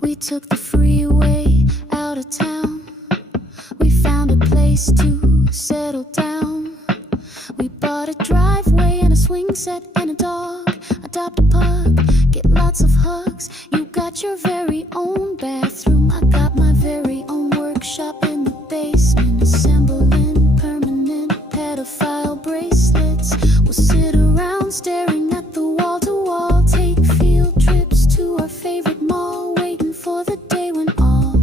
We took the freeway out of town. We found a place to settle down. We bought a driveway and a swing set and a dog. Adopt a pug, get lots of hugs. You got your very own bathroom. I got my very own workshop in the basement, assembling permanent pedophile bracelets. We'll sit around staring at the wall to wall, take field trips to our favorite mall, waiting for the day when all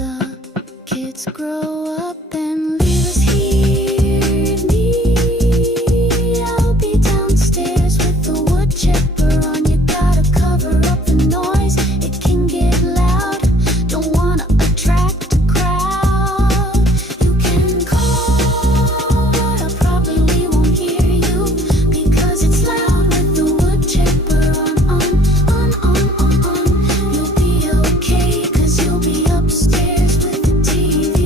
the kids grow up and leave us here. Me, I'll be downstairs with the woodchipper on. You gotta cover up the noise, it can get loud. Don't wanna attract a crowd. You can call, but I probably won't hear you, because it's loud with the woodchipper on. You'll be okay, 'cause you'll be upstairs with the TV.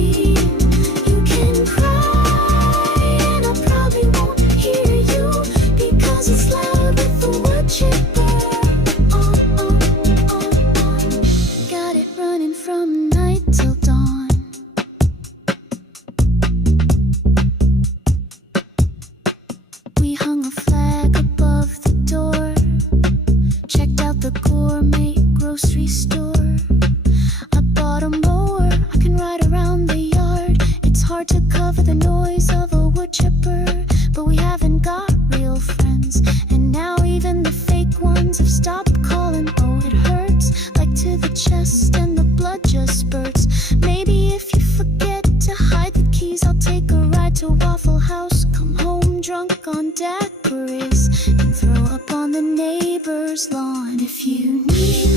You can cry, and I probably won't hear you, because it's loud with the woodchipper on. Got it running from night till dawn. We hung a flag above the door, checked out the gourmet grocery store. I bought a mower, I can ride around the yard. It's hard to cover the noise of a woodchipper, but we haven't got real friends, and now even the fake ones have stopped calling. Oh, it hurts, like to the chest, and the blood just spurts. Maybe if you forget to hide the keys, I'll take a ride to Waffle House, come home drunk on daiquiris, and throw up on the neighbor's lawn. If you need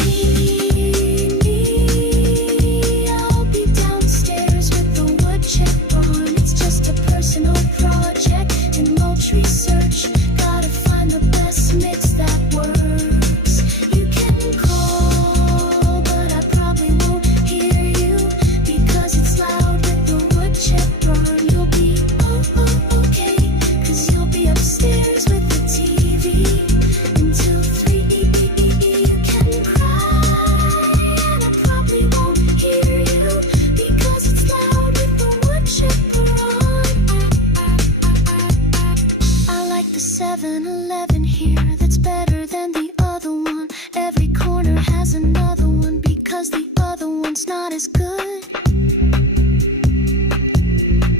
me, I'll be downstairs with the woodchipper on. It's just a personal project, remote research. Gotta find the best mix that works. You can call, but I probably won't hear you, because it's loud with the woodchipper. You'll be okay, 'cause you'll be upstairs with the TV until 3. You can cry, and I probably won't hear you, because it's loud with the woodchipper on. I like the 7-Eleven here, that's better than the other one. Every corner has another one, because the other one's not as good.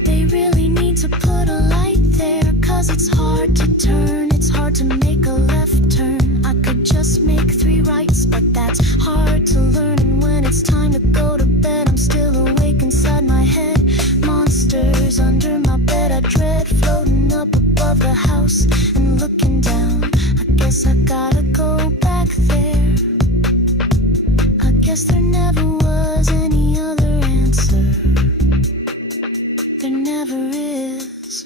They really need to put a light there, 'cause it's hard to turn, it's hard to make a left turn. I could just make 3 rights, but that's hard to learn. And when it's time to go to bed, I'm still awake inside my head. Monsters under my bed I dread, floating up above the house and looking down. I guess I gotta go back there. I guess there never was any other answer. There never is.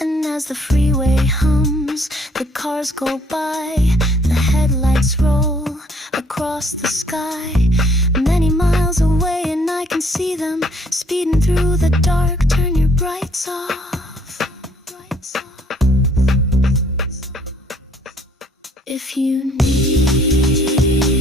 And as the freeway hums, the cars go by, the headlights roll across the sky, many miles away, and I can see them speeding through the dark. Turn your brights off. If you need